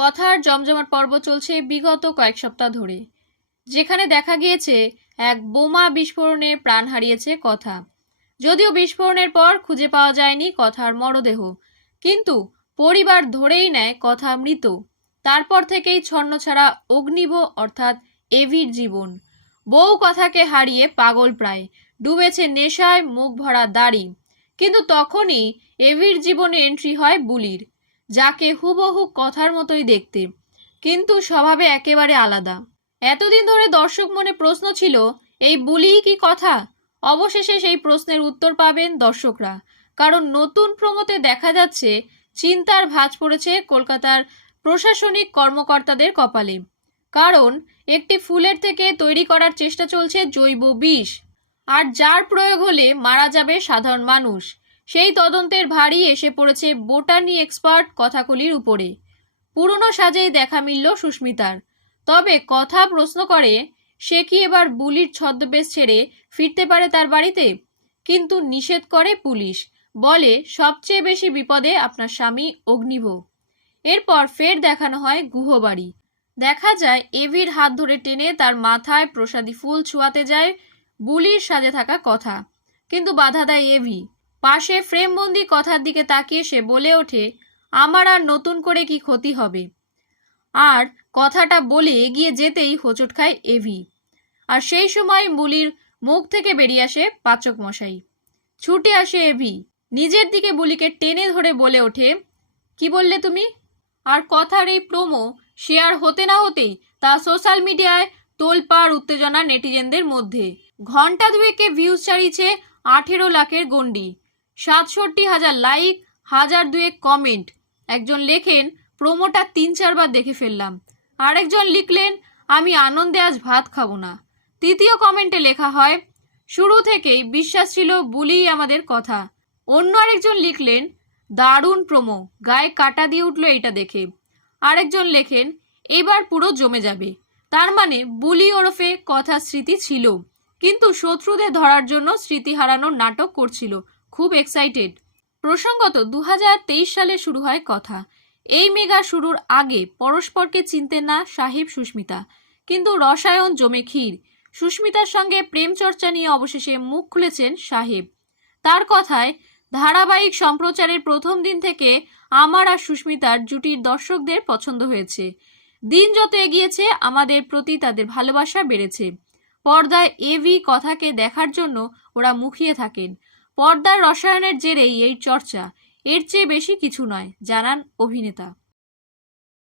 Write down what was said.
কথার জমজমাট পর্ব চলছে বিগত কয়েক সপ্তাহ ধরে। যেখানে দেখা গিয়েছে, এক বোমা বিস্ফোরণে প্রাণ হারিয়েছে কথা। যদিও বিস্ফোরণের পর খুঁজে পাওয়া যায়নি কথার মরদেহ। কিন্তু পরিবার ধরেই নেয় কথা মৃত। তারপর থেকেই ছন্ন ছাড়া অগ্নিব, অর্থাৎ এভির জীবন। বউ কথাকে হারিয়ে পাগল প্রায়। ডুবেছে নেশায় মুখ ভরা দাড়ি। কিন্তু তখনই এভির জীবনে এন্ট্রি হয় বুলির। যাকে হুবহু কথার মতোই দেখতে, কিন্তু স্বভাবে একেবারে আলাদা। এতদিন ধরে দর্শক মনে প্রশ্ন ছিল, এই বুলি কি কথা? অবশেষে সেই প্রশ্নের উত্তর পাবেন দর্শকরা। কারণ নতুন প্রমোতে দেখা যাচ্ছে, চিন্তার ভাঁজ পড়েছে কলকাতার প্রশাসনিক কর্মকর্তাদের কপালে। কারণ, একটি ফুলের থেকে তৈরি করার চেষ্টা চলছে জৈব বিষ। আর যার প্রয়োগ হলে মারা যাবে সাধারণ মানুষ। সেই তদন্তের ভারী এসে পড়েছে বোটানি এক্সপার্ট কথাকলির উপরে। পুরনো সাজেই দেখা মিলল সুস্মিতার। তবে কথা প্রশ্ন করে, সে কি এবার বুলির ছদ্মবেশ ছেড়ে ফিরতে পারে তার বাড়িতে? কিন্তু নিষেধ করে পুলিশ। বলে, সবচেয়ে বেশি বিপদে আপনার স্বামী অগ্নিভ এরপর ফের দেখানো হয় গুহবাড়ি। দেখা যায়, এভির হাত ধরে টেনে তার মাথায় প্রসাদী ফুল ছোঁয়াতে যায় বুলির সাজে থাকা কথা। কিন্তু বাধা দেয় এভি। পাশে ফ্রেমবন্দি কথার দিকে তাকিয়ে সে বলে ওঠে, আমার আর নতুন করে কি ক্ষতি হবে? আর কথাটা বলে এগিয়ে যেতেই হোঁচট খায় এভি। আর সেই সময় বুলির মুখ থেকে বেরিয়ে আসে পাচক মশাই ছুটে আসে এভি। নিজের দিকে বুলিকে টেনে ধরে বলে ওঠে, কি বললে তুমি? আর কথার এই প্রোমো শেয়ার হতে না হতেই তা সোশ্যাল মিডিয়ায় তোলপাড় উত্তেজনা নেটিজেনদের মধ্যে। ঘণ্টা দুয়েকে ভিউজ ছাড়িয়েছে আঠেরো লাখের গণ্ডি। সাতষট্টি হাজার লাইক, হাজার দুয়েক কমেন্ট। একজন লেখেন, প্রোমোটা তিন চারবার দেখে ফেললাম। আরেকজন লিখলেন, আমি আনন্দে আজ ভাত খাব না। তৃতীয় কমেন্টে লেখা হয়, শুরু থেকেই বিশ্বাস ছিল বুলিই আমাদের কথা। অন্য আরেকজন লিখলেন, দারুণ প্রোমো, গায়ে কাটা দিয়ে উঠল এটা দেখে। আরেকজন লেখেন, এবার পুরো জমে যাবে। তার মানে বুলি ওরফে কথা স্মৃতি ছিল, কিন্তু শত্রুদের ধরার জন্য স্মৃতি হারানোর নাটক করছিল। খুব এক্সাইটেড প্রসঙ্গত দু হাজার তেইশ সালে শুরু হয় কথা। এই মেগা শুরুর আগে পরস্পরকে চিনতেন না সাহেব সুস্মিতা, কিন্তু রসায়ন জমে ক্ষীর। সুস্মিতার সঙ্গে প্রেম চর্চা নিয়ে অবশেষে মুখ খুলেছেন সাহেব। তার কথায়, ধারাবাহিক সম্প্রচারের প্রথম দিন থেকে আমার আর সুস্মিতার জুটির দর্শকদের পছন্দ হয়েছে। দিন যত এগিয়েছে, আমাদের প্রতি তাদের ভালোবাসা বেড়েছে। পর্দায় এভি কথাকে দেখার জন্য ওরা মুখিয়ে থাকেন। পর্দার রসায়নের জেরেই এই চর্চা। এর চেয়ে বেশি কিছু নয় জানান অভিনেতা।